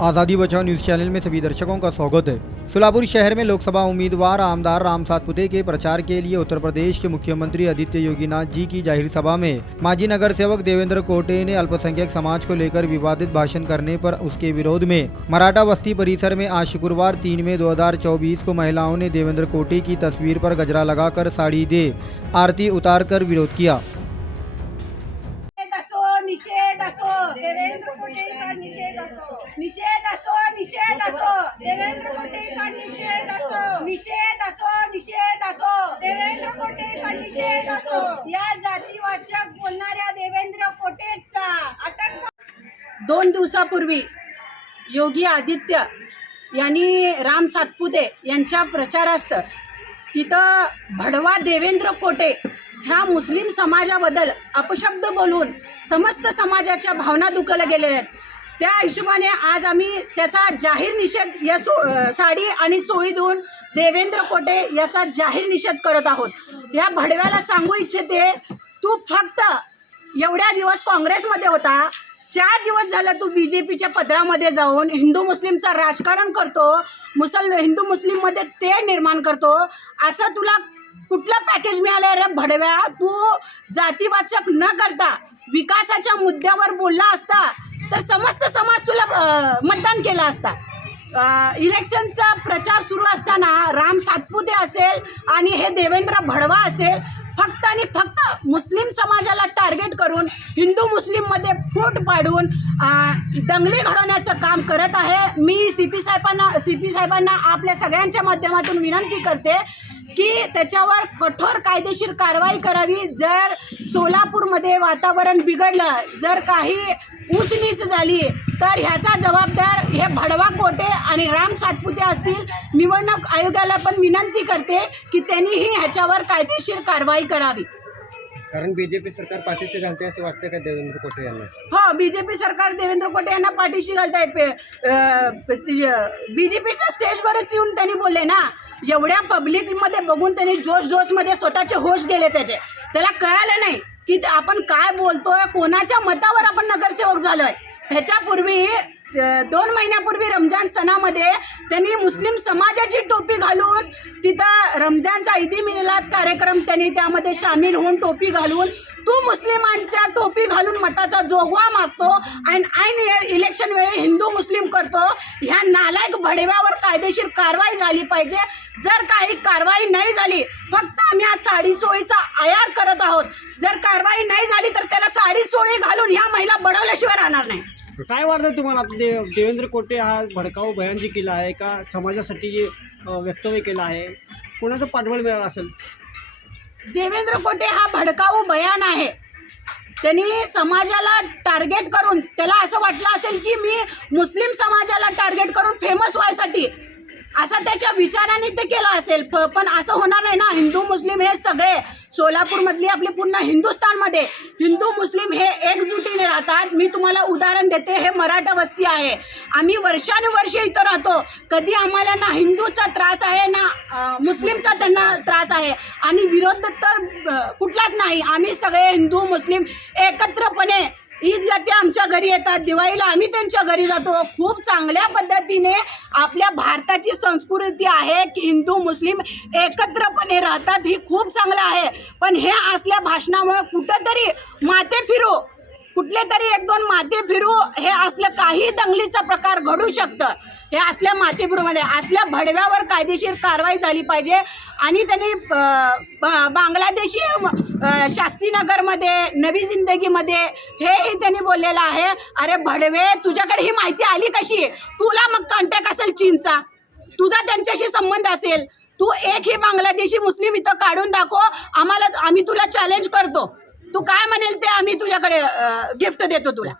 आज़ादी बचाओ news channel में सभी दर्शकों का स्वागत है। सोलापुर शहर में लोकसभा उम्मीदवार आमदार राम सातपुते के प्रचार के लिए उत्तर प्रदेश के मुख्यमंत्री आदित्य योगीनाथ जी की जाहिर सभा में माजी नगर सेवक देवेंद्र कोटे ने अल्पसंख्यक समाज को लेकर विवादित भाषण करने पर उसके विरोध में मराठा बस्ती परिसर में आज शुक्रवार 3 मई 2024 को महिलाओं ने देवेंद्र कोटे की तस्वीर पर गजरा लगाकर साड़ी दे आरती उतारकर विरोध किया। निषेध असो देवेंद्र कोटेचा निषेध असो निषेध असो निषेध असो देवेंद्र कोटेचा निषेध असो निषेध असो निषेध असो देवेंद्र कोटेचा निषेध असो या जातीवाचक बोलणाऱ्या देवेंद्र कोटेचा अटक। 2 दिवसापूर्वी योगी आदित्य यांनी राम सातपुते यांच्या प्रचारार्थ तिथं भडवा देवेंद्र कोटे ह्या मुस्लिम समाजाबद्दल अपशब्द बोलून समस्त समाजाच्या भावना दुखावल्या गेलेल्या आहेत। त्या हिशोबाने आज आम्ही त्याचा जाहीर निषेध या साडी आणि चोळी देऊन देवेंद्र कोटे याचा जाहीर निषेध करत आहोत। या भडव्याला सांगू इच्छिते, तू फक्त एवढ्या दिवस काँग्रेसमध्ये होता, 4 दिवस झालं तू बीजेपीच्या पदरामध्ये जाऊन हिंदू मुस्लिमचं राजकारण करतो, हिंदू मुस्लिममध्ये ते निर्माण करतो। असं तुला कुठलं पॅकेज मिळालं रे भडव्या? तू जातीवाचक न करता विकासाच्या मुद्द्यावर बोलला असता तर समस्त समाज तुला मतदान केला असता। इलेक्शनचा प्रचार सुरू असताना राम सातपुते असेल आणि हे देवेंद्र भडवा असेल फक्त आणि फक्त मुस्लिम समाजाला टार्गेट करून हिंदू मुस्लिममध्ये फूट पाडून दंगली घडवण्याचं काम करत आहे। मी सीपी साहेबांना आपल्या सगळ्यांच्या माध्यमातून विनंती करते की त्याच्यावर कठोर कायदेशीर कारवाई करावी। जर सोलापूरमध्ये वातावरण बिघडलं, जर काही ऊचनीच झाली तर ह्याचा जबाबदार हे भडवा कोटे आणि राम सातपुते असतील। निवडणूक आयोगाला पण विनंती करते की त्यांनीही ह्याच्यावर कायदेशीर कारवाई करावी। कारण बीजेपी सरकार पाठीशी घालते असं वाटतं का देवेंद्र कोटे यांना? हो, बीजेपी सरकार देवेंद्र कोटे यांना पाठीशी घालत आहे। बीजेपीच्या स्टेजवरच येऊन त्यांनी बोलले ना, एवढ्या पब्लिकमध्ये बघून त्यांनी जोशमध्ये स्वतःचे होश गेले त्याला कळालं नाही की आपण काय बोलतोय, कोणाच्या मतावर आपण नगरसेवक झालोय। ह्याच्यापूर्वी 2 महिन्यापूर्वी रमजान सणामध्ये त्यांनी मुस्लिम समाजाची टोपी घालून तिथं रमजानचा ईदी मिलाद कार्यक्रम त्यांनी त्यामध्ये सामील होऊन टोपी घालून तू मुस्लिमांच्या टोपी घालून मताचा जोगवा मागतो आणि ऐन इलेक्शन वेळी हिंदू मुस्लिम करतो। ह्या नालायक भडव्यावर कायदेशीर कारवाई झाली पाहिजे। जर काही कारवाई नाही झाली, फक्त आम्ही आज साडी चोळीचा आयार करत आहोत। जर कारवाई नाही झाली तर त्याला साडी चोळी घालून ह्या महिला बडवल्याशिवाय राहणार नाही। काय वाटतं तुम्हाला? देवेंद्र कोटे हा भडकाऊ बयान जी केला आहे का समाजासाठी जे वक्तव्य केलं आहे, कोणाचं पाठबळ मिळालं असेल? देवेंद्र कोटे हा भडकाऊ बयान आहे। त्यांनी समाजाला टार्गेट करून त्याला असं वाटलं असेल की मी मुस्लिम समाजाला टार्गेट करून फेमस व्हायसाठी असं त्याच्या विचाराने ते केलं असेल। पण असं होणार नाही ना। हिंदू मुस्लिम हे सगळे सोलापूरमधली आपली पूर्ण हिंदुस्थानमध्ये हिंदू मुस्लिम हे एकजुटीने राहतात। मी तुम्हाला उदाहरण देते, हे मराठा वस्ती आहे, आम्ही वर्षानुवर्षे इथं राहतो। कधी आम्हाला ना हिंदूचा त्रास आहे ना मुस्लिमचा त्यांना त्रास आहे आणि विरोध तर कुठलाच नाही। आम्ही सगळे हिंदू मुस्लिम एकत्रपणे ईदला ते आमच्या घरी येतात, दिवाळीला आम्ही त्यांच्या घरी जातो। खूप चांगल्या पद्धतीने आपल्या भारताची संस्कृती आहे की हिंदू मुस्लिम एकत्रपणे राहतात, ही खूप चांगलं आहे। पण हे असल्या भाषणामुळे कुठेतरी माते फिरू, कुठले तरी 1-2 माते फिरू हे असलं काही दंगलीचा प्रकार घडू शकतं। हे असल्या मातेपुरमध्ये असल्या भडव्यावर कायदेशीर कारवाई झाली पाहिजे। आणि त्यांनी बांगलादेशी शास्त्रीनगरमध्ये नवी जिंदगीमध्ये हेही त्यांनी बोललेलं आहे। अरे भडवे, तुझ्याकडे ही माहिती आली कशी? तुला मग कॉन्टॅक्ट असेल चीनचा, तुझा त्यांच्याशी संबंध असेल, तू एकही बांगलादेशी मुस्लिम इथं काढून दाखव, आम्ही तुला चॅलेंज करतो। तू काय म्हणेल ते आम्ही तुझ्याकडे गिफ्ट देतो तुला।